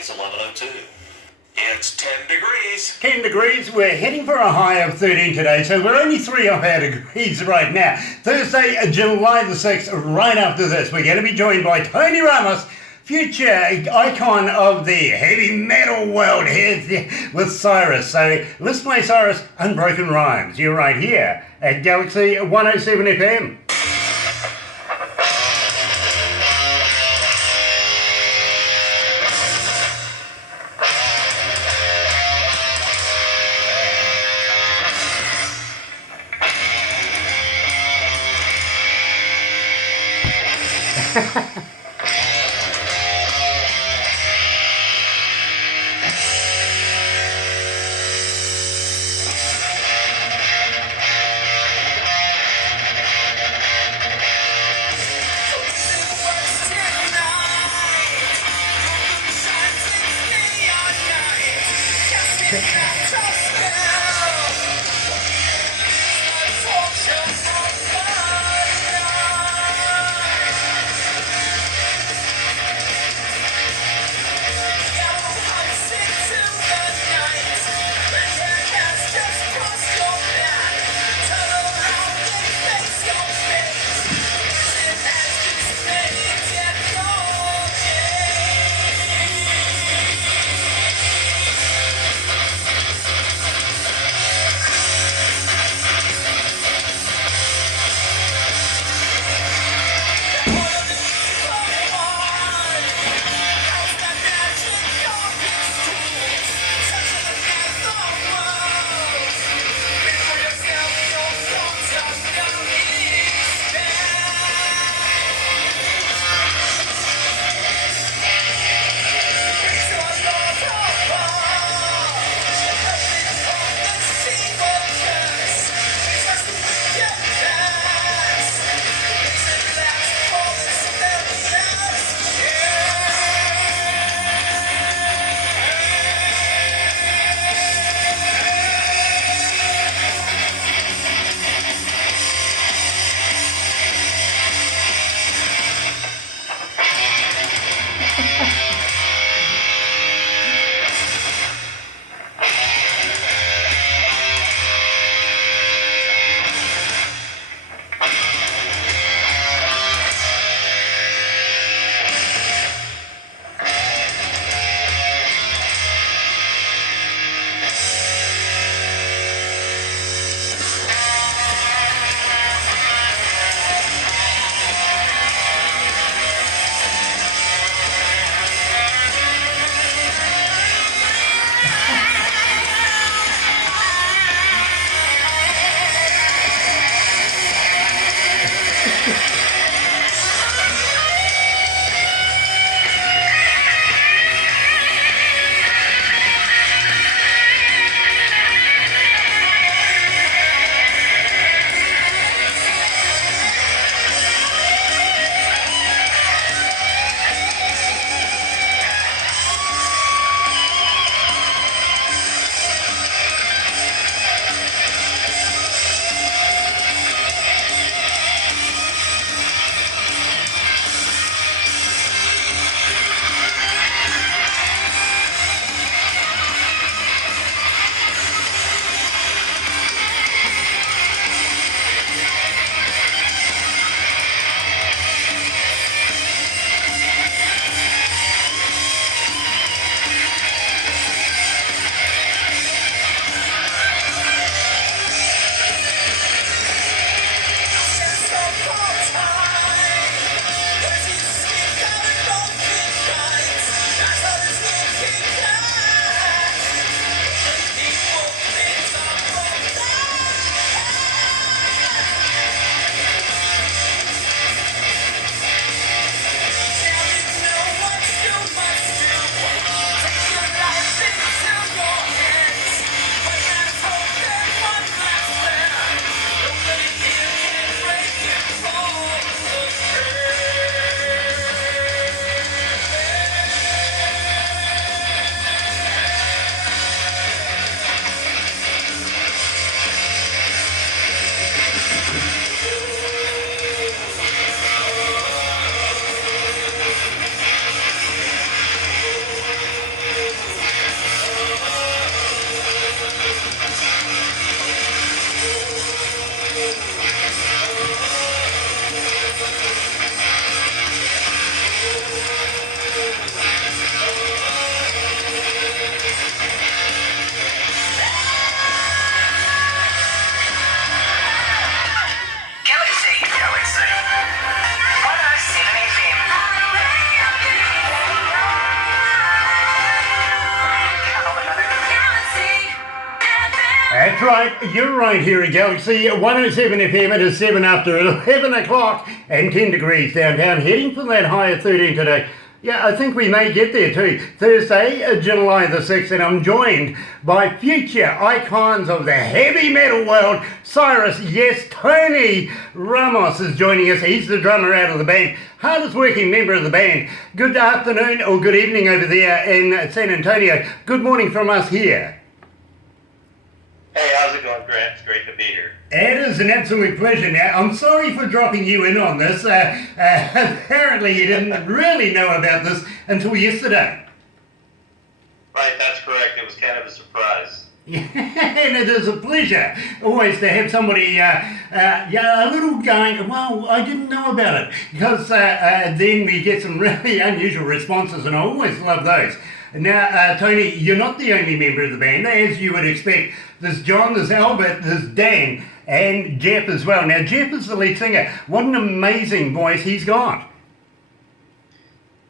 It's 11:02. It's 10 degrees. 10 degrees. We're heading for a high of 13 today, so we're only 3 off our degrees right now. Thursday, July the 6th, right after this, we're going to be joined by Tony Ramos, future icon of the heavy metal world, here with Syrus. So let's play Syrus Unbroken Rhymes. You're right here at Galaxy 107 FM. That's right, you're right here at Galaxy 107 FM. It is 7 after 11 o'clock and 10 degrees downtown, heading for that high of 13 today. Yeah, I think we may get there too. Thursday, July the 6th, and I'm joined by future icons of the heavy metal world, Syrus. Yes, Tony Ramos is joining us. He's the drummer out of the band, hardest working member of the band. Good afternoon or good evening over there in San Antonio. Good morning from us here. Hey, how's it going, Grant? It's great to be here. It is an absolute pleasure. Now, I'm sorry for dropping you in on this. Apparently you didn't really know about this until yesterday. Right, that's correct. It was kind of a surprise. And it is a pleasure always to have somebody, a little going, well, I didn't know about it. Because then we get some really unusual responses, and I always love those. Now, Tony, you're not the only member of the band, as you would expect. There's John, there's Albert, there's Dan, and Jeff as well. Now, Jeff is the lead singer. What an amazing voice he's got.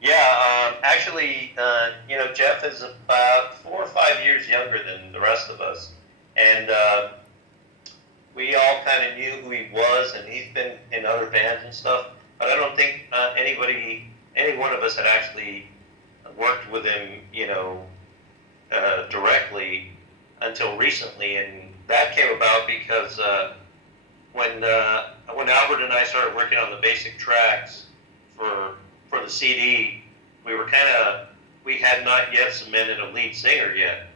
Yeah, actually, Jeff is about 4 or 5 years younger than the rest of us. And we all kind of knew who he was, and he's been in other bands and stuff. But I don't think any one of us had actually worked with him, directly until recently, and that came about because when Albert and I started working on the basic tracks for the CD, we had not yet cemented a lead singer yet,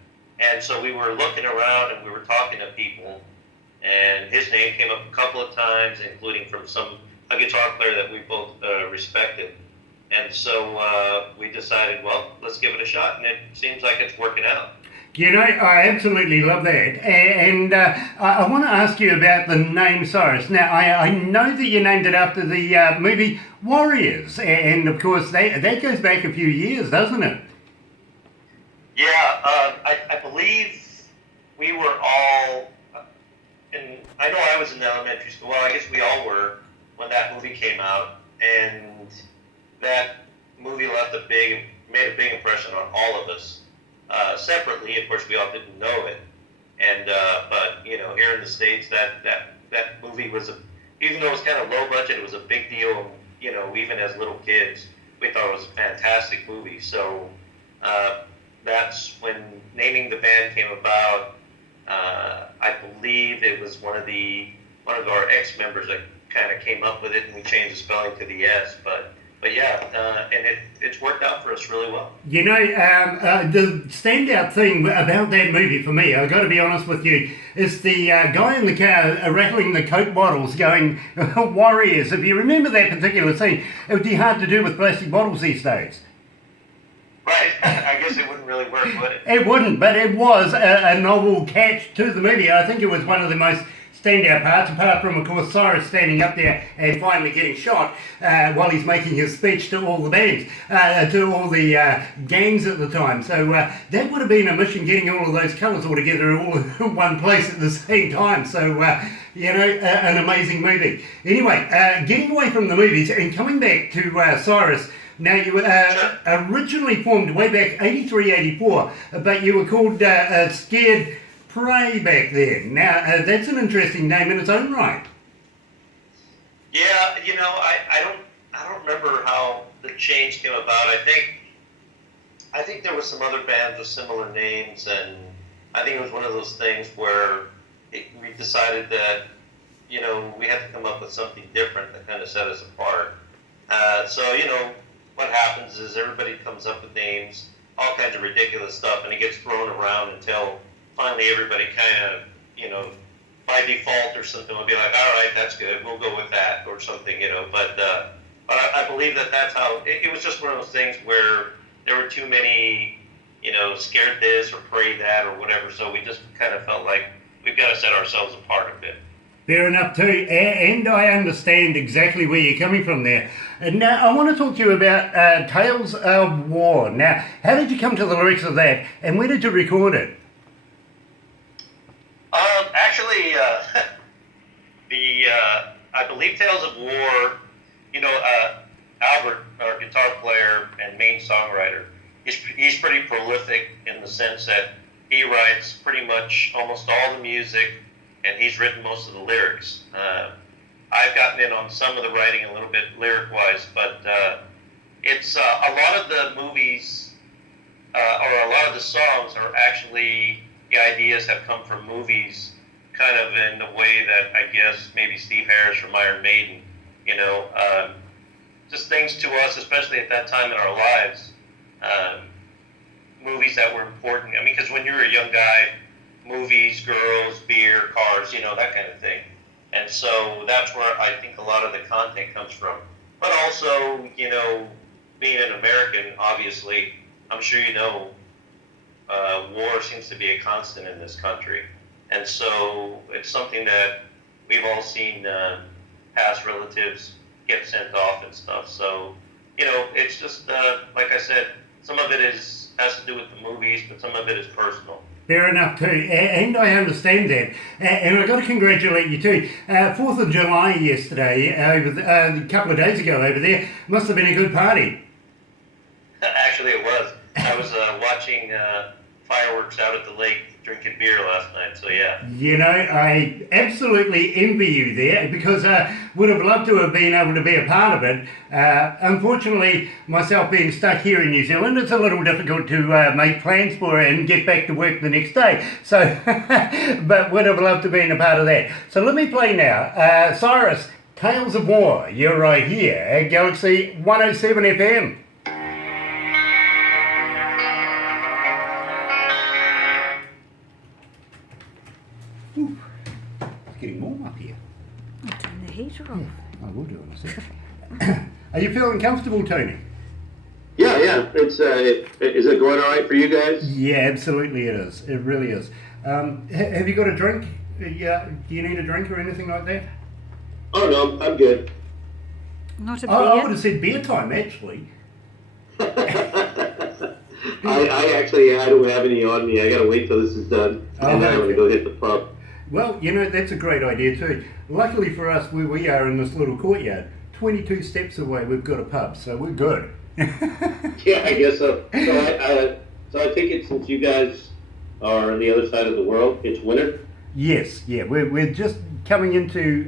and so we were looking around and we were talking to people, and his name came up a couple of times, including from a guitar player that we both respected. And so we decided, well, let's give it a shot, and it seems like it's working out. You know, I absolutely love that. And I want to ask you about the name Syrus. Now, I know that you named it after the movie Warriors, and of course, that goes back a few years, doesn't it? Yeah, I believe we were all, and I know I was in elementary school, well, I guess we all were, when that movie came out, and that movie made a big impression on all of us. Separately, of course, we all didn't know it, and but here in the States, that movie was even though it was kind of low budget, it was a big deal. Even as little kids, we thought it was a fantastic movie. So that's when naming the band came about. I believe it was one of our ex-members that kind of came up with it, and we changed the spelling to the S, but yeah, and it's worked out for us really well. The standout thing about that movie for me, I've got to be honest with you, is the guy in the car rattling the Coke bottles going, Warriors. If you remember that particular scene, it would be hard to do with plastic bottles these days. Right, I guess it wouldn't really work, would it? It wouldn't, but it was a novel catch to the movie. I think it was one of the most standout parts, apart from, of course, Syrus standing up there and finally getting shot while he's making his speech to all the bands, to all the gangs at the time. So that would have been a mission, getting all of those colours all together all in one place at the same time. So, an amazing movie. Anyway, getting away from the movies and coming back to Syrus. Now, you were originally formed way back 83, 84, but you were called Scared Prey back then. Now, that's an interesting name in its own right. Yeah, I don't remember how the change came about. I think there were some other bands with similar names, and I think it was one of those things where we decided that, we had to come up with something different that kind of set us apart. So, what happens is everybody comes up with names, all kinds of ridiculous stuff, and it gets thrown around until finally everybody kind of, by default or something will be like, all right, that's good, we'll go with that or something, but I believe that's how, it was just one of those things where there were too many, scared this or pray that or whatever, so we just kind of felt like we've got to set ourselves apart a bit. Fair enough too, and I understand exactly where you're coming from there. And now I want to talk to you about Tales of War. Now, how did you come to the lyrics of that, and where did you record it? Actually, I believe Tales of War, Albert, our guitar player and main songwriter, he's pretty prolific in the sense that he writes pretty much almost all the music, and he's written most of the lyrics. I've gotten in on some of the writing a little bit lyric-wise, but it's a lot of the movies or a lot of the songs are actually, the ideas have come from movies, kind of in the way that I guess maybe Steve Harris from Iron Maiden, just things to us, especially at that time in our lives, movies that were important. I mean, because when you're a young guy, movies, girls, beer, cars, that kind of thing. And so that's where I think a lot of the content comes from. But also, being an American, obviously, I'm sure war seems to be a constant in this country. And so it's something that we've all seen past relatives get sent off and stuff. So, it's just, like I said, some of it has to do with the movies, but some of it is personal. Fair enough too, and I understand that, and I've got to congratulate you too. 4th of July yesterday, a couple of days ago over there, must have been a good party. Actually, it was. I was watching fireworks out at the lake, drinking beer last night, so yeah. I absolutely envy you there, because would have loved to have been able to be a part of it. Unfortunately, myself being stuck here in New Zealand, it's a little difficult to make plans for it and get back to work the next day. So, but would have loved to have been a part of that. So let me play now. Syrus, Tales of War. You're right here at Galaxy 107 FM. Ooh, it's getting warm up here. I'll turn the heater off. I will do in a second. Are you feeling comfortable, Tony? Yeah. It's is it going all right for you guys? Yeah, absolutely it is. It really is. Have you got a drink? Yeah. Do you need a drink or anything like that? Oh no, I'm good. Not a beer. I would have said beer time, actually. I don't have any on me. I gotta wait till this is done, and then I'm gonna go hit the pub. Well, that's a great idea too. Luckily for us, where we are in this little courtyard, 22 steps away, we've got a pub, so we're good. Yeah, I guess so. So I think it, since you guys are on the other side of the world, it's winter. Yes, yeah, we're just coming into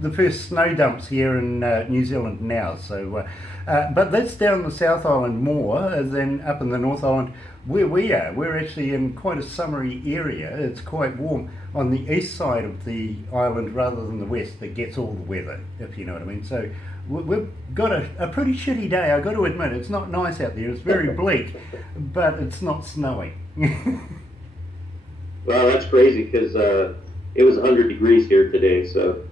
the first snow dumps here in New Zealand now. So, but that's down the South Island more than up in the North Island where we are. We're actually in quite a summery area. It's quite warm on the east side of the island rather than the west that gets all the weather, if you know what I mean. So we've got a pretty shitty day, I've got to admit. It's not nice out there. It's very bleak, but it's not snowing. Well, that's crazy because it was 100 degrees here today. So.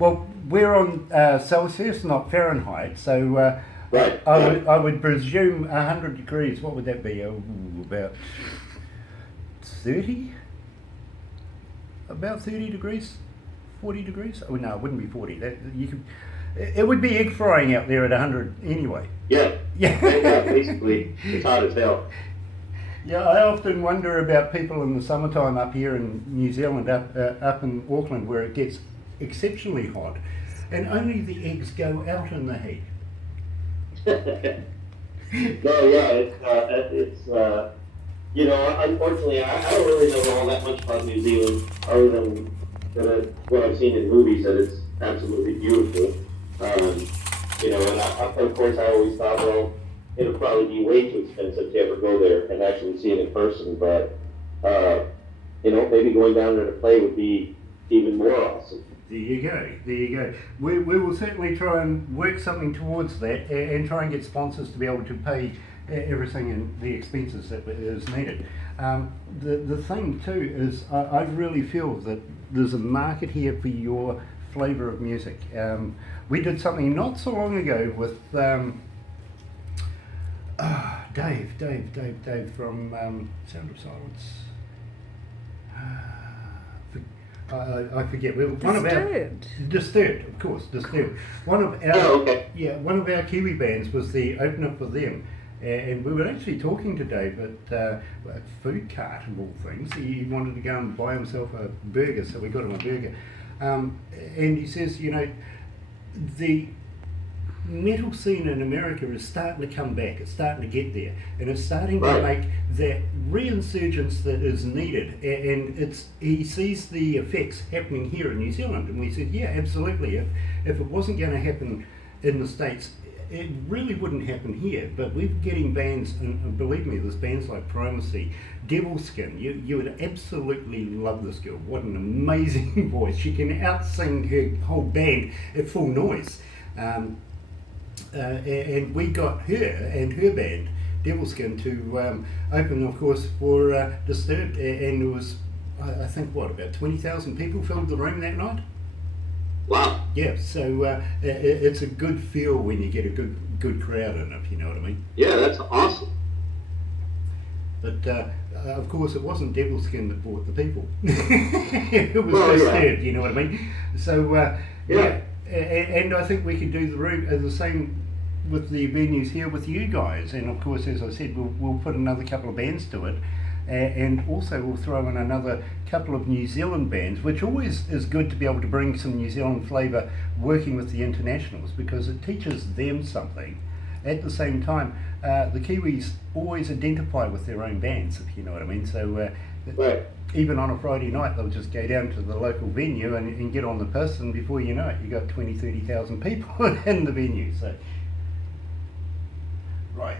Well, we're on Celsius, not Fahrenheit, so right. I would presume 100 degrees, what would that be? About 30? About 30 degrees? 40 degrees? Oh no, it wouldn't be 40. It would be egg frying out there at 100 anyway. Yeah. Basically, it's hot as hell. Yeah, I often wonder about people in the summertime up here in New Zealand, up in Auckland, where it gets exceptionally hot, and only the eggs go out in the heat. No, yeah, it's unfortunately, I don't really know all that much about New Zealand, other than what I've seen in movies, that it's absolutely beautiful. And of course, I always thought, well, it'll probably be way too expensive to ever go there and actually see it in person, but maybe going down there to play would be even more awesome. There you go. We will certainly try and work something towards that and try and get sponsors to be able to pay everything and the expenses that is needed. The thing too is I really feel that there's a market here for your flavour of music. We did something not so long ago with Dave from Sound of Silence. I forget. Disturbed, of course, Disturbed. One of our Kiwi bands was the opener for them, and we were actually talking to Dave at a food cart of all things. He wanted to go and buy himself a burger, so we got him a burger. And he says, metal scene in America is starting to come back. It's starting to get there, and it's starting to Right. make that reinsurgence that is needed. And he sees the effects happening here in New Zealand, and we said, yeah, absolutely. If it wasn't going to happen in the States, it really wouldn't happen here. But we're getting bands, and believe me, there's bands like Primacy, Devil Skin. You would absolutely love this girl. What an amazing voice. She can out-sing her whole band at full noise. And we got her and her band, Devil Skin, to open, of course, for Disturbed. And it was, I think, about 20,000 people filled the room that night? Wow. Yeah, so it's a good feel when you get a good crowd in, if you know what I mean. Yeah, that's awesome. But of course, it wasn't Devil Skin that brought the people. It was Well, yeah. Disturbed, you know what I mean? So yeah, and I think we could do the same with the venues here with you guys. And of course, as I said, we'll put another couple of bands to it. And also we'll throw in another couple of New Zealand bands, which always is good to be able to bring some New Zealand flavour working with the internationals, because it teaches them something. At the same time, the Kiwis always identify with their own bands, if you know what I mean. So Right. even on a Friday night, they'll just go down to the local venue and get on the piss, and before you know it, you got 20,000-30,000 people in the venue. So, right.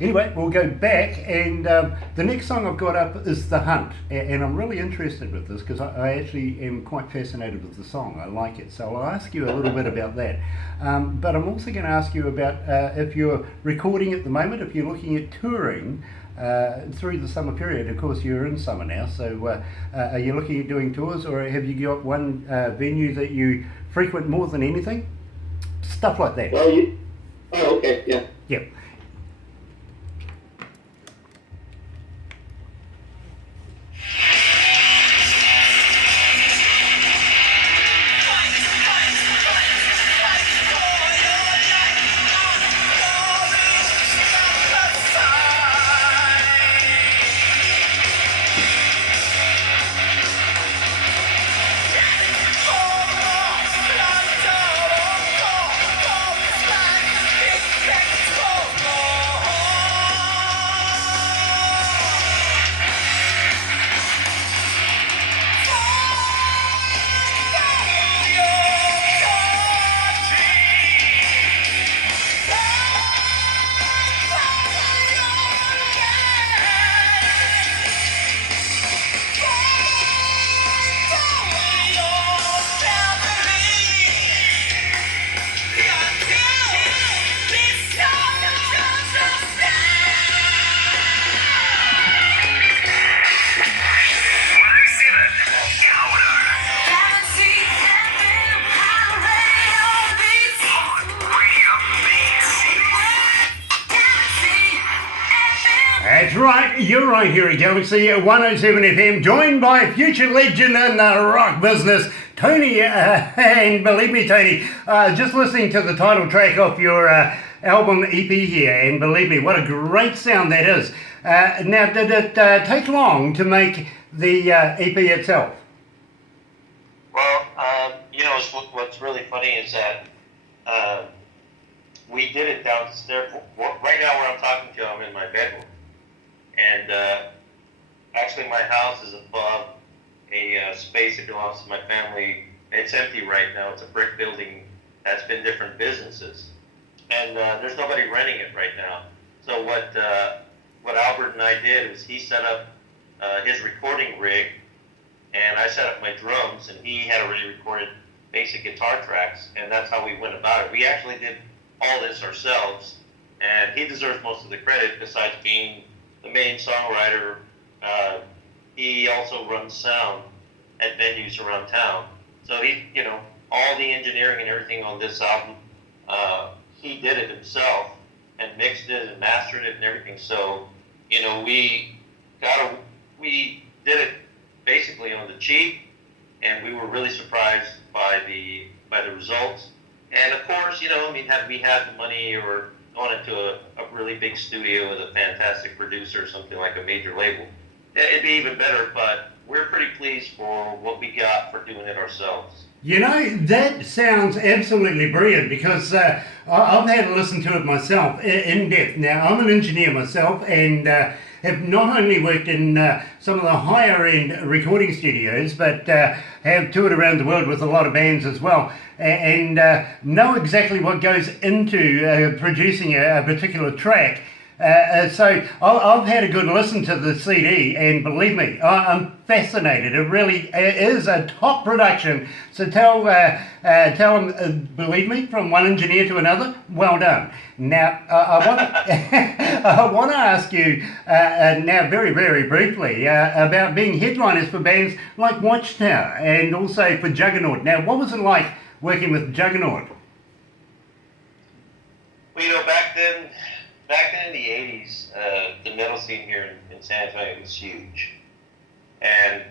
Anyway, we'll go back, and the next song I've got up is The Hunt, and I'm really interested with this because I actually am quite fascinated with the song. I like it, so I'll ask you a little bit about that. But I'm also going to ask you about if you're recording at the moment, if you're looking at touring through the summer period. Of course, you're in summer now, so are you looking at doing tours, or have you got one venue that you frequent more than anything? Stuff like that. Well, oh, okay, yeah. Yep. That's right, you're right here at Galaxy 107 FM, joined by future legend in the rock business, Tony, and believe me, Tony, just listening to the title track off your album EP here, and believe me, what a great sound that is. Now, did it take long to make the EP itself? Well, what's really funny is that we did it downstairs. Right now, where I'm talking to you, I'm in my bedroom. And actually, my house is above a space that belongs to my family. It's empty right now. It's a brick building that's been different businesses. And there's nobody renting it right now. So what Albert and I did is he set up his recording rig, and I set up my drums, and he had already recorded basic guitar tracks, and that's how we went about it. We actually did all this ourselves, and he deserves most of the credit besides being the main songwriter. He also runs sound at venues around town. So all the engineering and everything on this album, he did it himself and mixed it and mastered it and everything. So, we did it basically on the cheap, and we were really surprised by the results. And of course, had we had the money or gone into a really big studio with a fantastic producer or something like a major label, it'd be even better, but we're pretty pleased for what we got for doing it ourselves. You know, that sounds absolutely brilliant because I've had to listen to it myself in depth. Now, I'm an engineer myself and have not only worked in some of the higher end recording studios, but have toured around the world with a lot of bands as well, and know exactly what goes into producing a particular track. So I've had a good listen to the CD, and believe me, I'm fascinated. It really is a top production. So tell them, believe me, from one engineer to another, well done. Now I want I want to ask you now very briefly about being headliners for bands like Watchtower and also for Juggernaut. Now, what was it like working with Juggernaut? Well, back then in the 80s, the metal scene here in San Antonio was huge. And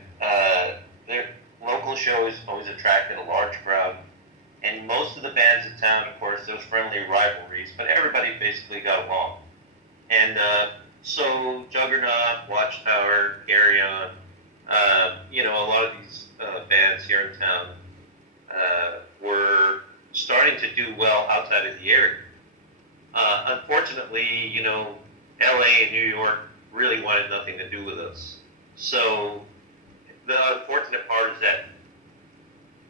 their local shows always attracted a large crowd. And most of the bands in town, of course, there was friendly rivalries, but everybody basically got along. And so Juggernaut, Watchtower, Carry On, a lot of these bands here in town were starting to do well outside of the area. Unfortunately, LA and New York really wanted nothing to do with us. So the unfortunate part is that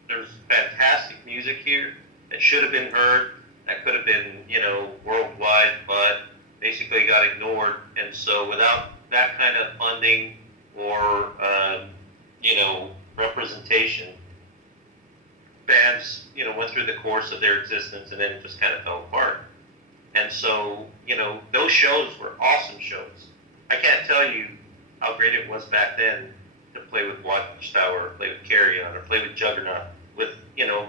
there's fantastic music here that should have been heard, that could have been, worldwide, but basically got ignored. And so without that kind of funding or, representation, bands, went through the course of their existence and then it just kind of fell apart. And so, those shows were awesome shows. I can't tell you how great it was back then to play with Watchtower, or play with Carry On, or play with Juggernaut, with,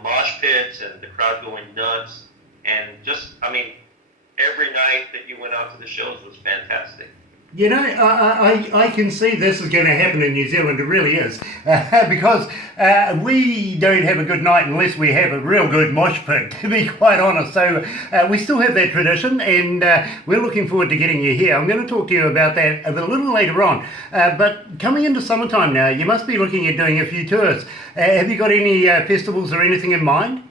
mosh pits and the crowd going nuts. And just, every night that you went out to the shows was fantastic. You know, I can see this is going to happen in New Zealand. It really is. Because we don't have a good night unless we have a real good mosh pit, to be quite honest. So we still have that tradition, and we're looking forward to getting you here. I'm going to talk to you about that a little later on. But coming into summertime now, you must be looking at doing a few tours. Have you got any festivals or anything in mind?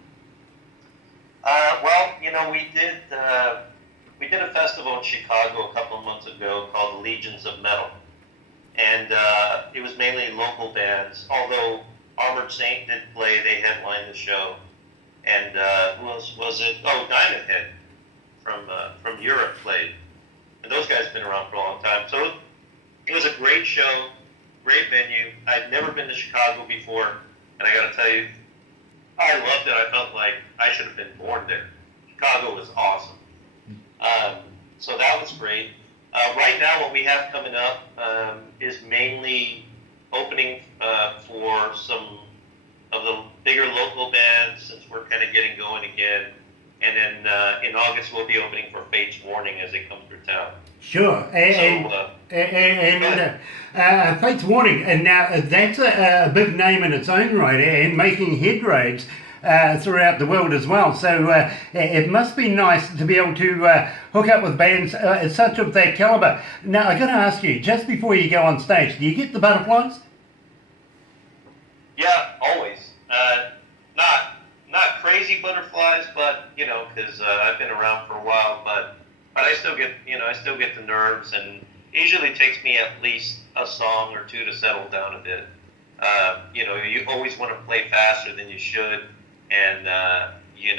We did a festival in Chicago a couple of months ago called the Legions of Metal. And it was mainly local bands, although Armored Saint did play, they headlined the show. And who else was it? Oh, Diamond Head from Europe played. And those guys have been around for a long time. So it was a great show, great venue. I'd never been to Chicago before, and I got to tell you, I loved it. I felt like I should have been born there. Chicago was awesome. So that was great. Right now, what we have coming up is mainly opening for some of the bigger local bands, since we're kind of getting going again. And then in August, we'll be opening for Fate's Warning as they come through town. Sure. Fate's Warning, and now that's a big name in its own right, and making headroads throughout the world as well. So it must be nice to be able to hook up with bands such of that caliber. Now, I got to ask you, just before you go on stage, do you get the butterflies? Yeah, always. Not crazy butterflies, but because I've been around for a while, but I still get the nerves, and it usually takes me at least a song or two to settle down a bit. You always want to play faster than you should, and you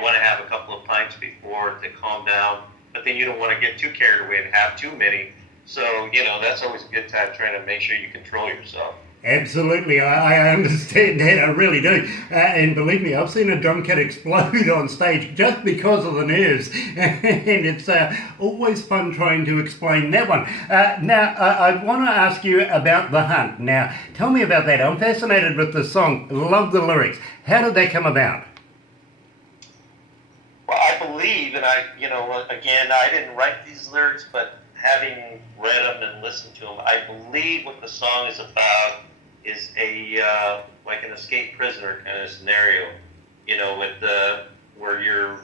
want to have a couple of pints before to calm down, but then you don't want to get too carried away and have too many. So that's always a good time, trying to make sure you control yourself. Absolutely, I understand that, I really do. And believe me, I've seen a drum kit explode on stage just because of the nerves. And it's always fun trying to explain that one. Now, I want to ask you about The Hunt. Now, tell me about that. I'm fascinated with the song, love the lyrics. How did that come about? Well, I believe, and again, I didn't write these lyrics, but having read them and listened to them, I believe what the song is about is a like an escaped prisoner kind of scenario, where you're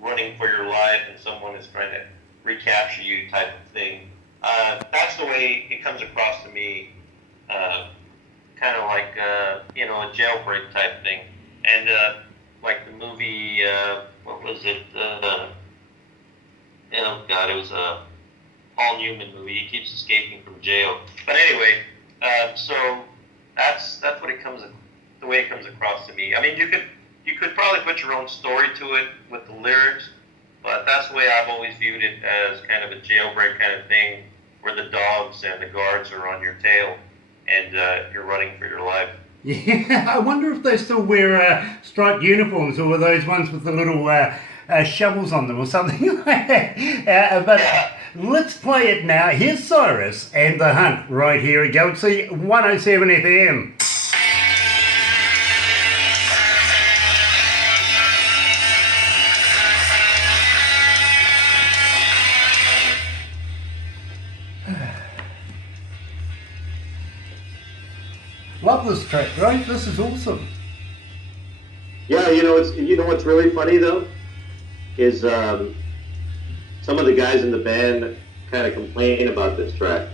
running for your life and someone is trying to recapture you type of thing. That's the way it comes across to me. kind of like a jailbreak type thing, and like the movie, what was it? Oh God, it was a Paul Newman movie. He keeps escaping from jail. But anyway, so that's what the way it comes across to me. I mean, you could probably put your own story to it with the lyrics, but that's the way I've always viewed it, as kind of a jailbreak kind of thing, where the dogs and the guards are on your tail, and you're running for your life. Yeah, I wonder if they still wear striped uniforms, or those ones with the little shovels on them or something like that. But Yeah. let's play it now. Here's Syrus and The Hunt right here at Galaxy 107 FM. Love this track, right? This is awesome. Yeah, what's really funny though is some of the guys in the band kind of complain about this track.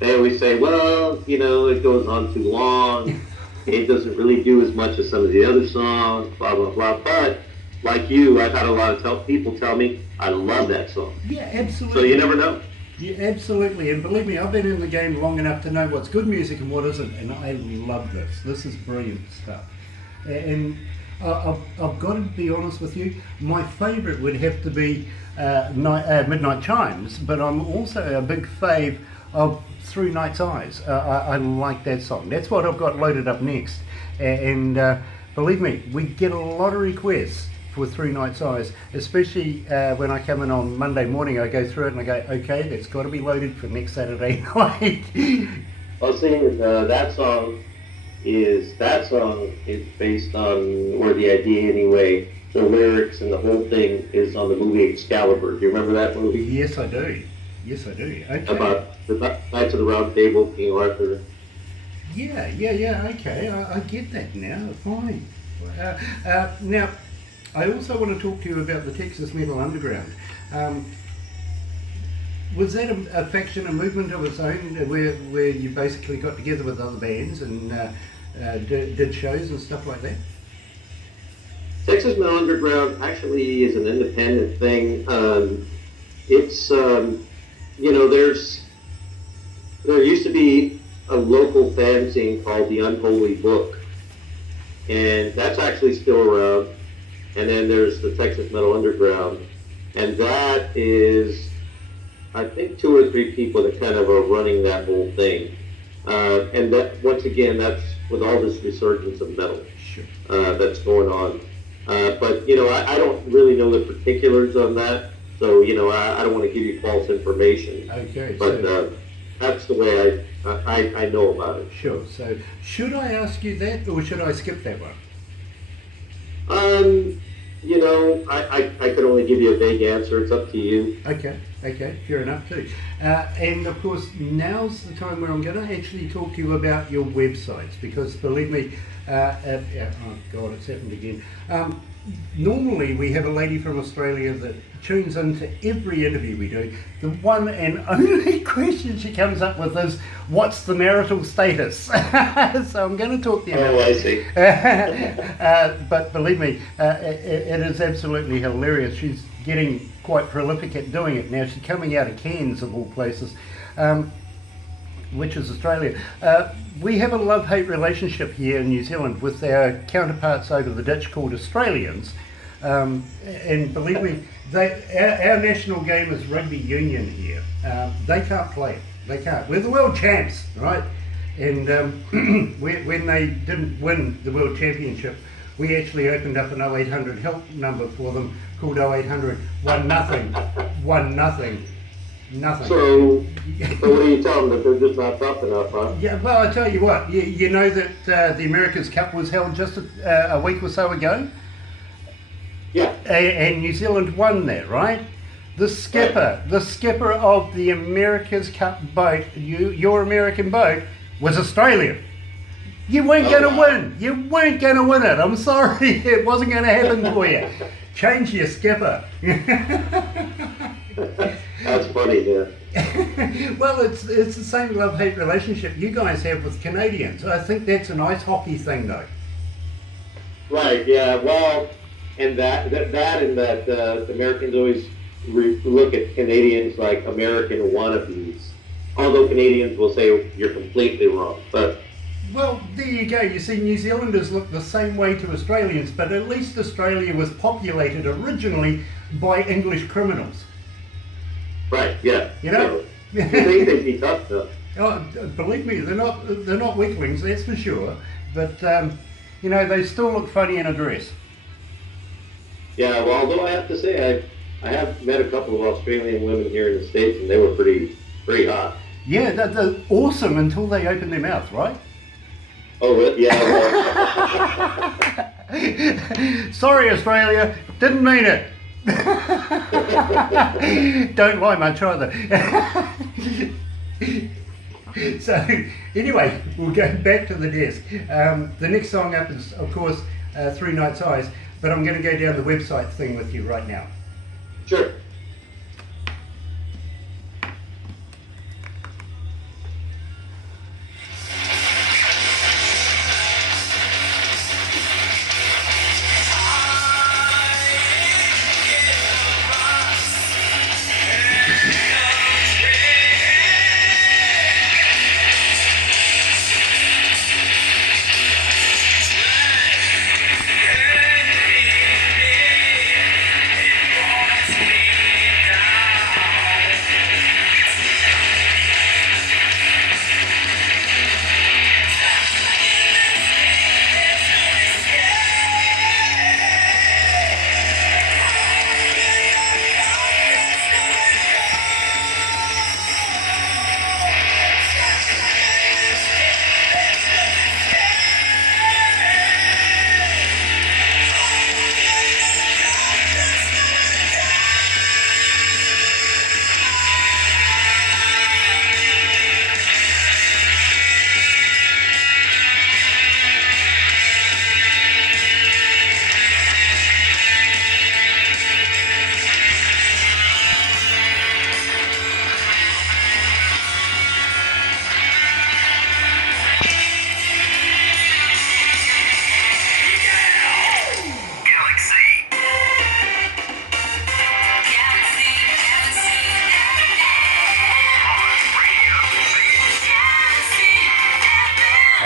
They always say, well, it goes on too long. It doesn't really do as much as some of the other songs, blah, blah, blah. But like you, I've had a lot of people tell me, I love that song. Yeah, absolutely. So you never know. Yeah, absolutely. And believe me, I've been in the game long enough to know what's good music and what isn't. And I love this. This is brilliant stuff. And I've got to be honest with you, my favourite would have to be Midnight Chimes, but I'm also a big fave of Through Night's Eyes. I like that song. That's what I've got loaded up next. And believe me, we get a lot of requests for Through Night's Eyes, especially when I come in on Monday morning. I go through it and I go, okay, that's got to be loaded for next Saturday night. Well, see, that song is based on, or the idea anyway, the lyrics and the whole thing is on the movie Excalibur. Do you remember that movie? Yes, I do. Yes, I do. Okay. About the Knights of the Round Table, King Arthur. Yeah, okay, I get that now, fine. Now, I also want to talk to you about the Texas Metal Underground. Was that a faction, a movement of its own, where you basically got together with other bands and did shows and stuff like that? Texas Metal Underground actually is an independent thing. It's, there used to be a local fan scene called the Unholy Book, and that's actually still around. And then there's the Texas Metal Underground, and that is, I think, 2 or 3 people that kind of are running that whole thing. And that, once again, that's with all this resurgence of metal that's going on. But I don't really know the particulars on that, so I don't want to give you false information. Okay. But that's the way I know about it. Sure. So should I ask you that, or should I skip that one? I could only give you a vague answer. It's up to you. Okay, fair enough too. And of course, now's the time where I'm going to actually talk to you about your websites, because believe me, oh God, it's happened again. Normally we have a lady from Australia that tunes into every interview we do. The one and only question she comes up with is, what's the marital status? So I'm going to talk to you about I see. but believe me, it is absolutely hilarious. She's getting quite prolific at doing it now. She's coming out of Cairns, of all places, which is Australia. We have a love-hate relationship here in New Zealand with our counterparts over the ditch called Australians. And believe me, our national game is rugby union here. They can't play it. They can't. We're the world champs, right? And when they didn't win the world championship, we actually opened up an 0800 help number for them called 0800 1-0. Nothing. So what are you telling them? That they're just not tough enough, huh? Yeah, well, I tell you what, you know that the America's Cup was held just a week or so ago? Yeah. And New Zealand won that, right? The skipper of the America's Cup boat, your American boat, was Australian. You weren't going to win. You weren't going to win it. I'm sorry. It wasn't going to happen for you. Change your skipper. That's funny, yeah. Well, it's the same love-hate relationship you guys have with Canadians. I think that's an ice hockey thing, though. Right, yeah, well, and the Americans always look at Canadians like American wannabes. Although Canadians will say you're completely wrong, but Well, there you go. You see, New Zealanders look the same way to Australians, but at least Australia was populated originally by English criminals. right, yeah. You know? So, they'd be tough though. Oh, believe me, they're not weaklings, that's for sure. But you know, they still look funny in a dress. Yeah, well, although I have to say, I have met a couple of Australian women here in the States, and they were pretty hot. Yeah, they're awesome until they open their mouth, right? Oh, yeah. Well, Sorry, Australia, didn't mean it. Don't lie much either. So, anyway, we'll go back to the desk. The next song up is, of course, Three Nights Eyes, but I'm going to go down the website thing with you right now. sure.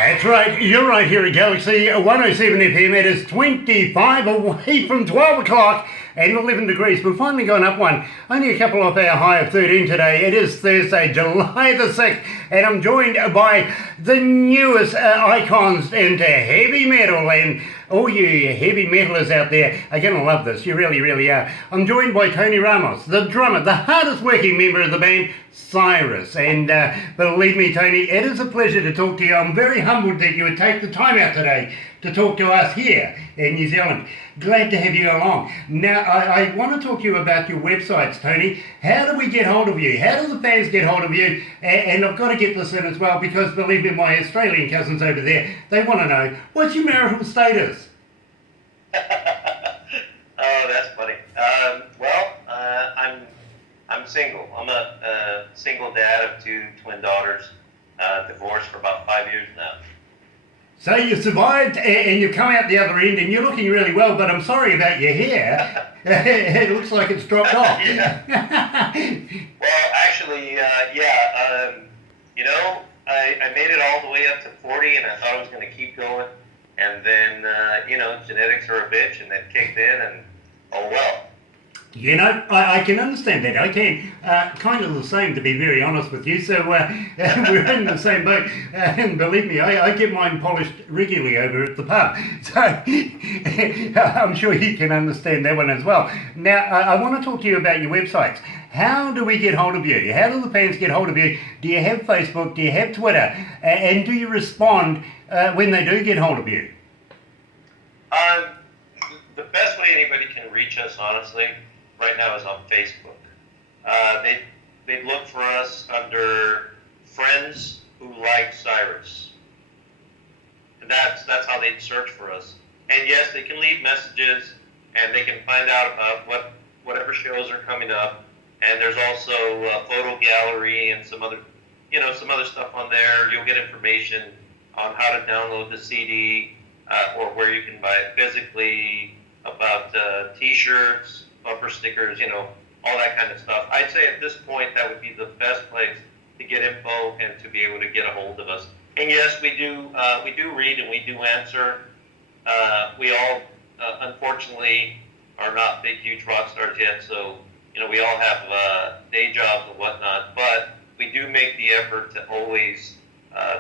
That's right, you're right here at Galaxy 107 FM. It is 25 away from 12 o'clock and 11 degrees. We've finally gone up one, only a couple off our high of 13 today. It is Thursday, July the 6th, and I'm joined by the newest icons into heavy metal. And all you heavy metalers out there are going to love this. You really, really are. I'm joined by Tony Ramos, the drummer, the hardest working member of the band, Syrus. And believe me, Tony, it is a pleasure to talk to you. I'm very humbled that you would take the time out today to talk to us here in New Zealand. Glad to have you along. Now, I want to talk to you about your websites, Tony. How do we get hold of you? How do the fans get hold of you? And I've got to get this in as well, because believe me, my Australian cousins over there, they want to know, what's your marital status? Oh, that's funny. I'm single. I'm a single dad of two twin daughters, divorced for about 5 years now. So you survived and you've come out the other end and you're looking really well, but I'm sorry about your hair. It looks like it's dropped off. Well, actually, you know, I made it all the way up to 40 and I thought I was going to keep going. And then, you know, genetics are a bitch and that kicked in and, oh well. You know, I can understand that. I can. Kind of the same, to be very honest with you. So we're in the same boat. And believe me, I get mine polished regularly over at the pub. So I'm sure you can understand that one as well. Now, I want to talk to you about your websites. How do we get hold of you? How do the fans get hold of you? Do you have Facebook? Do you have Twitter? And do you respond when they do get hold of you? The best way anybody can reach us, honestly, right now is on Facebook. They'd look for us under Friends Who Like Syrus. And that's how they'd search for us. And yes, they can leave messages and they can find out about whatever shows are coming up. and there's also a photo gallery and some other, some other stuff on there. You'll get information on how to download the CD or where you can buy it physically, about T-shirts, bumper stickers, all that kind of stuff. I'd say at this point that would be the best place to get info and to be able to get a hold of us. And yes, we do read and we do answer. We all, unfortunately, are not big, huge rock stars yet, so we all have day jobs and whatnot. But we do make the effort to always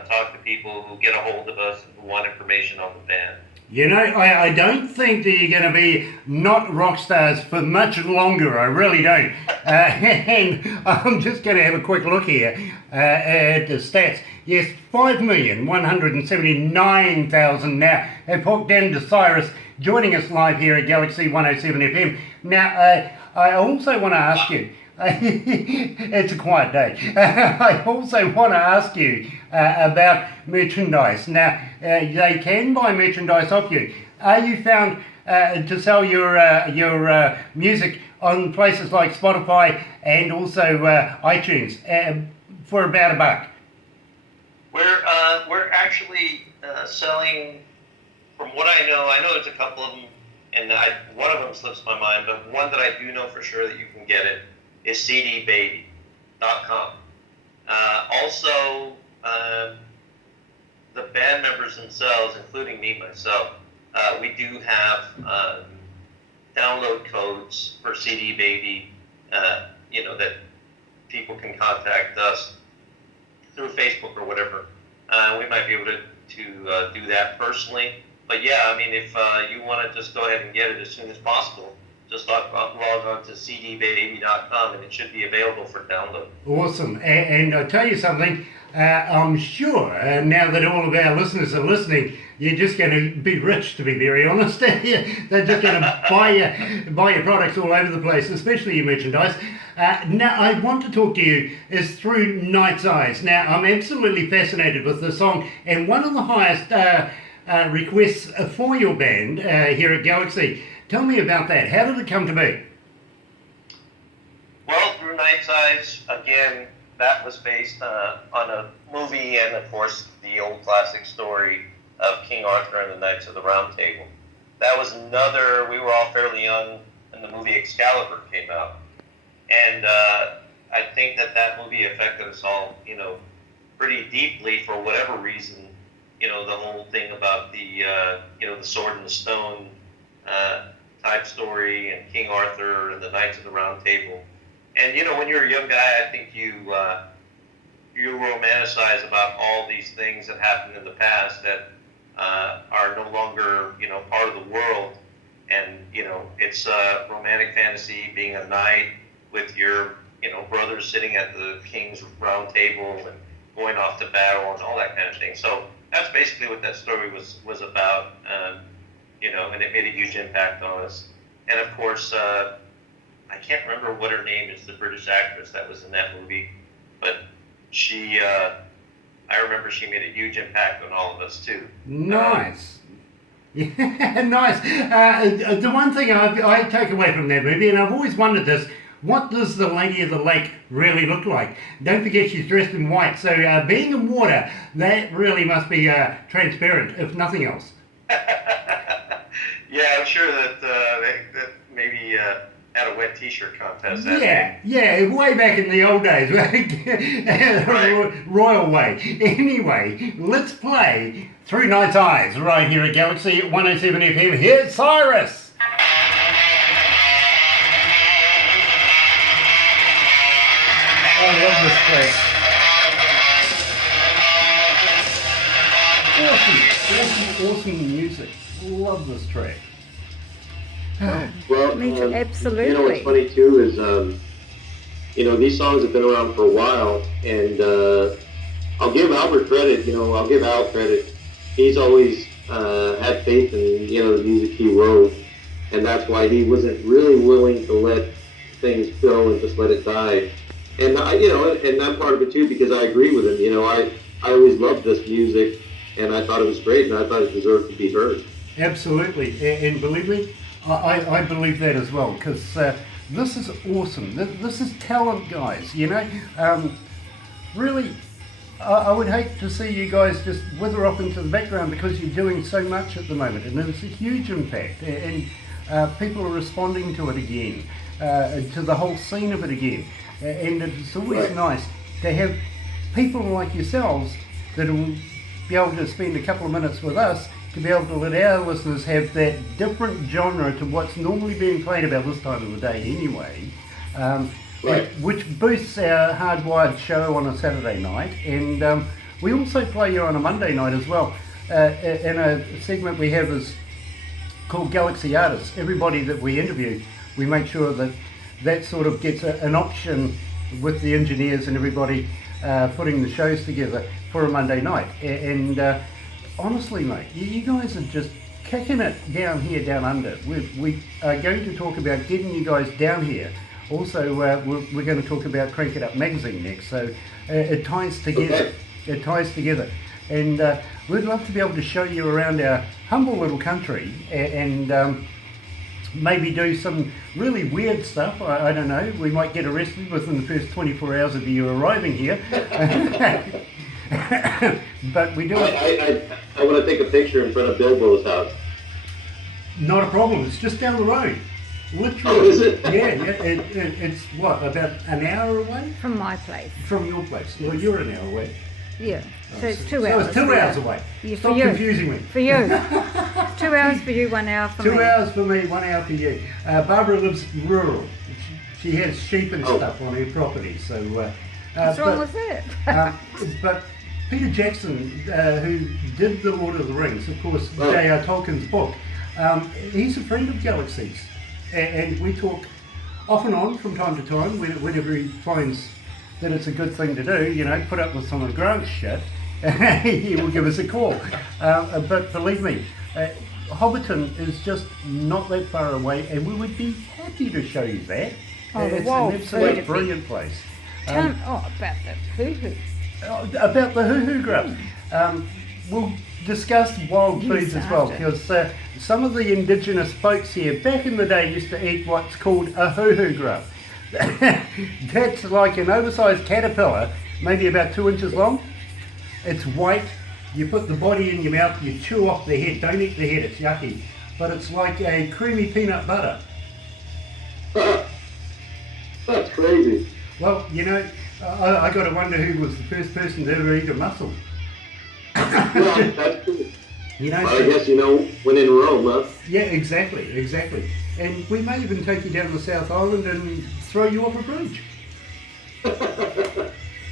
talk to people who get a hold of us and who want information on the band. I don't think that you're going to be not rock stars for much longer. I really don't. And I'm just going to have a quick look here at the stats. Yes, 5,179,000 now have hooked into Syrus, joining us live here at Galaxy 107 FM. Now, I also want to ask you, it's a quiet day. I also want to ask you about merchandise. Now, they can buy merchandise off you. Are you found to sell your music on places like Spotify and also iTunes for about $1? We're actually selling, from what I know there's a couple of them, and one of them slips my mind, but one that I do know for sure that you can get it is cdbaby.com. Also, the band members themselves, including me myself, we do have download codes for CD Baby, that people can contact us through Facebook or whatever. We might be able to do that personally. But yeah, if you want to just go ahead and get it as soon as possible, just log on to cdbaby.com and it should be available for download. Awesome. And I'll tell you something, I'm sure now that all of our listeners are listening, you're just going to be rich, to be very honest. They're just going to buy your products all over the place, especially your merchandise. Now, I want to talk to you is through Night's Eyes. Now, I'm absolutely fascinated with the song, and one of the highest requests for your band here at Galaxy. Tell me about that. How did it come to be? Well, through Night's Eyes, again, that was based on a movie and, of course, the old classic story of King Arthur and the Knights of the Round Table. That was we were all fairly young when the movie Excalibur came out. And I think that movie affected us all, pretty deeply for whatever reason. The whole thing about the sword and the stone type story and King Arthur and the Knights of the Round Table. And, when you're a young guy, I think you romanticize about all these things that happened in the past that are no longer, part of the world. And, it's a romantic fantasy being a knight with your, brothers sitting at the king's round table and going off to battle and all that kind of thing. So that's basically what that story was about, and it made a huge impact on us. And of course, I can't remember what her name is, the British actress that was in that movie, but she, I remember she made a huge impact on all of us too. Nice. Nice. The one thing I take away from that movie, and I've always wondered this, what does the Lady of the Lake really look like? Don't forget she's dressed in white, so being in water, that really must be transparent, if nothing else. Yeah, I'm sure that that maybe had a wet T-shirt contest. Yeah, way back in the old days, right? Royal way. Anyway, let's play Through Night's Eyes right here at Galaxy 107 FM. Here's Syrus. I love this track. Awesome music. Love this track. Well, Me too, absolutely. What's funny too is, these songs have been around for a while, and I'll give Albert credit. I'll give Al credit. He's always had faith in the music he wrote, and that's why he wasn't really willing to let things go and just let it die. And and that part of it too, because I agree with him. I always loved this music, and I thought it was great, and I thought it deserved to be heard. Absolutely, and believe me, I believe that as well, because this is awesome. This is talent, guys. You know, really, I would hate to see you guys just wither off into the background because you're doing so much at the moment, and it's a huge impact, and people are responding to it again, to the whole scene of it again, and it's always nice to have people like yourselves that will be able to spend a couple of minutes with us to be able to let our listeners have that different genre to what's normally being played about this time of the day anyway, which boosts our Hardwired show on a Saturday night, and we also play you on a Monday night as well, in a segment we have is called Galaxy Artists. Everybody that we interview, we make sure that that sort of gets an option with the engineers and everybody putting the shows together for a Monday night. And honestly, mate, you guys are just kicking it down here, down under. We are going to talk about getting you guys down here. Also, we're going to talk about Crank It Up magazine next. So it ties together. It ties together. And we'd love to be able to show you around our humble little country and maybe do some really weird stuff. I don't know. We might get arrested within the first 24 hours of you arriving here. But we do it. I want to take a picture in front of Bilbo's house. Not a problem. It's just down the road. Literally. Oh, is it? Yeah. It's what, about an hour away? From my place. From your place. Well, you're an hour away. Yeah. So it's 2 So hours. it's 2 hours away. Yeah, for Stop you. confusing me. For you. 2 hours for you, 1 hour for me. 2 hours for me, 1 hour for you. Barbara lives rural. She has sheep and stuff on her property. So What's wrong with that? but Peter Jackson, who did The Lord of the Rings, of course, J.R. Tolkien's book, he's a friend of Galaxy's. And we talk off and on from time to time whenever he finds that it's a good thing to do, you know, put up with some of Grant's shit, he will give us a call. But believe me, Hobbiton is just not that far away, and we would be happy to show you that. Oh, the It's wild an absolute food. brilliant place. About the hoo-hoo. About the hoo-hoo grub. We'll discuss wild Yes, foods as well, after. because some of the indigenous folks here back in the day used to eat what's called a hoo-hoo grub. That's like an oversized caterpillar, maybe about 2 inches long. It's white. You put the body in your mouth, you chew off the head. Don't eat the head, it's yucky. But it's like a creamy peanut butter. That's crazy. Well, you know, I got to wonder who was the first person to ever eat a mussel. Well, that's cool. You know, I guess, when in Rome, huh? Yeah, exactly. And we may even take you down to the South Island and throw you off a bridge.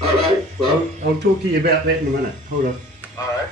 All right, well. I'll talk to you about that in a minute. Hold on. All right.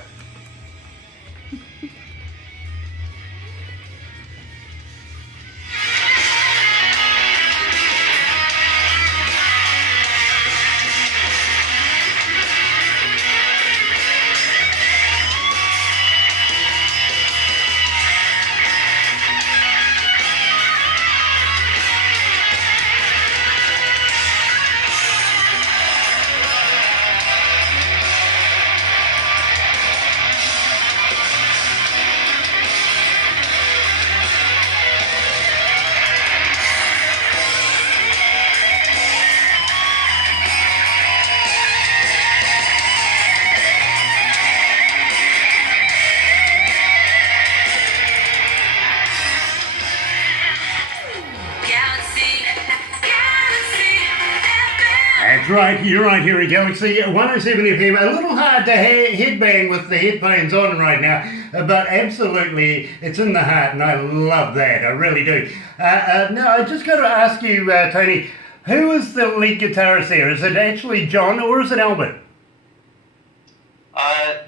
That's right, you're right here at Galaxy 107 FM. A little hard to headbang with the headphones on right now, but absolutely it's in the heart, and I love that, I really do. Now, I just got to ask you, Tony, who is the lead guitarist there? Is it actually John or is it Albert?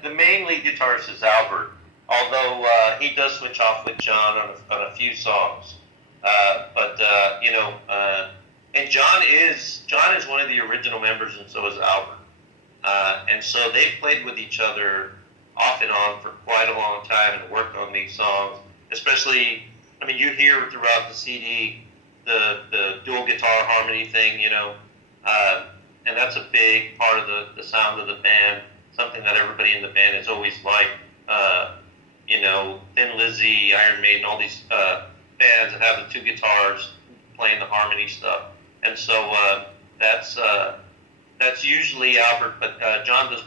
The main lead guitarist is Albert, although he does switch off with John on a few songs. And John is one of the original members, and so is Albert. And so they've played with each other off and on for quite a long time and worked on these songs. Especially, I mean, you hear throughout the CD the dual guitar harmony thing, and that's a big part of the sound of the band. Something that everybody in the band has always liked. Thin Lizzy, Iron Maiden, all these bands that have the two guitars playing the harmony stuff. And so that's usually Albert, but John does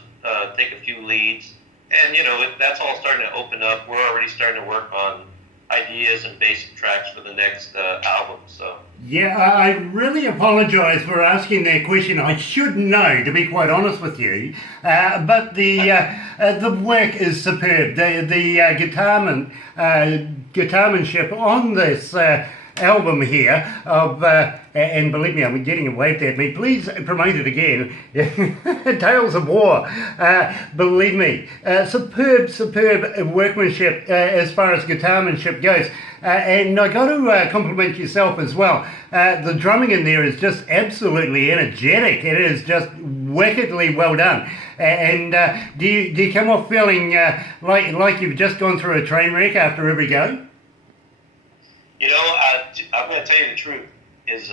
take a few leads. And, that's all starting to open up. We're already starting to work on ideas and basic tracks for the next album. So Yeah, I really apologise for asking that question. I should know, to be quite honest with you. But the work is superb. The guitarmanship on this album here of and believe me, I'm getting it waved at me. Please promote it again. Tales of War. Believe me, superb workmanship as far as guitarmanship goes. And I got to compliment yourself as well. The drumming in there is just absolutely energetic. It is just wickedly well done. And do you come off feeling like you've just gone through a train wreck after every go? I'm going to tell you the truth. Is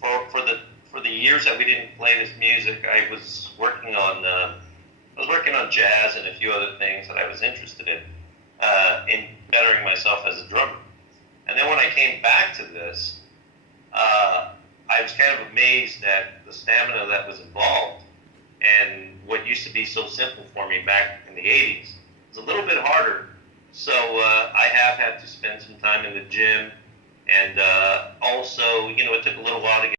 for the years that we didn't play this music, I was working on jazz and a few other things that I was interested in bettering myself as a drummer. And then when I came back to this, I was kind of amazed at the stamina that was involved, and what used to be so simple for me back in the 80s is a little bit harder. So I have had to spend some time in the gym, and also, it took a little while to get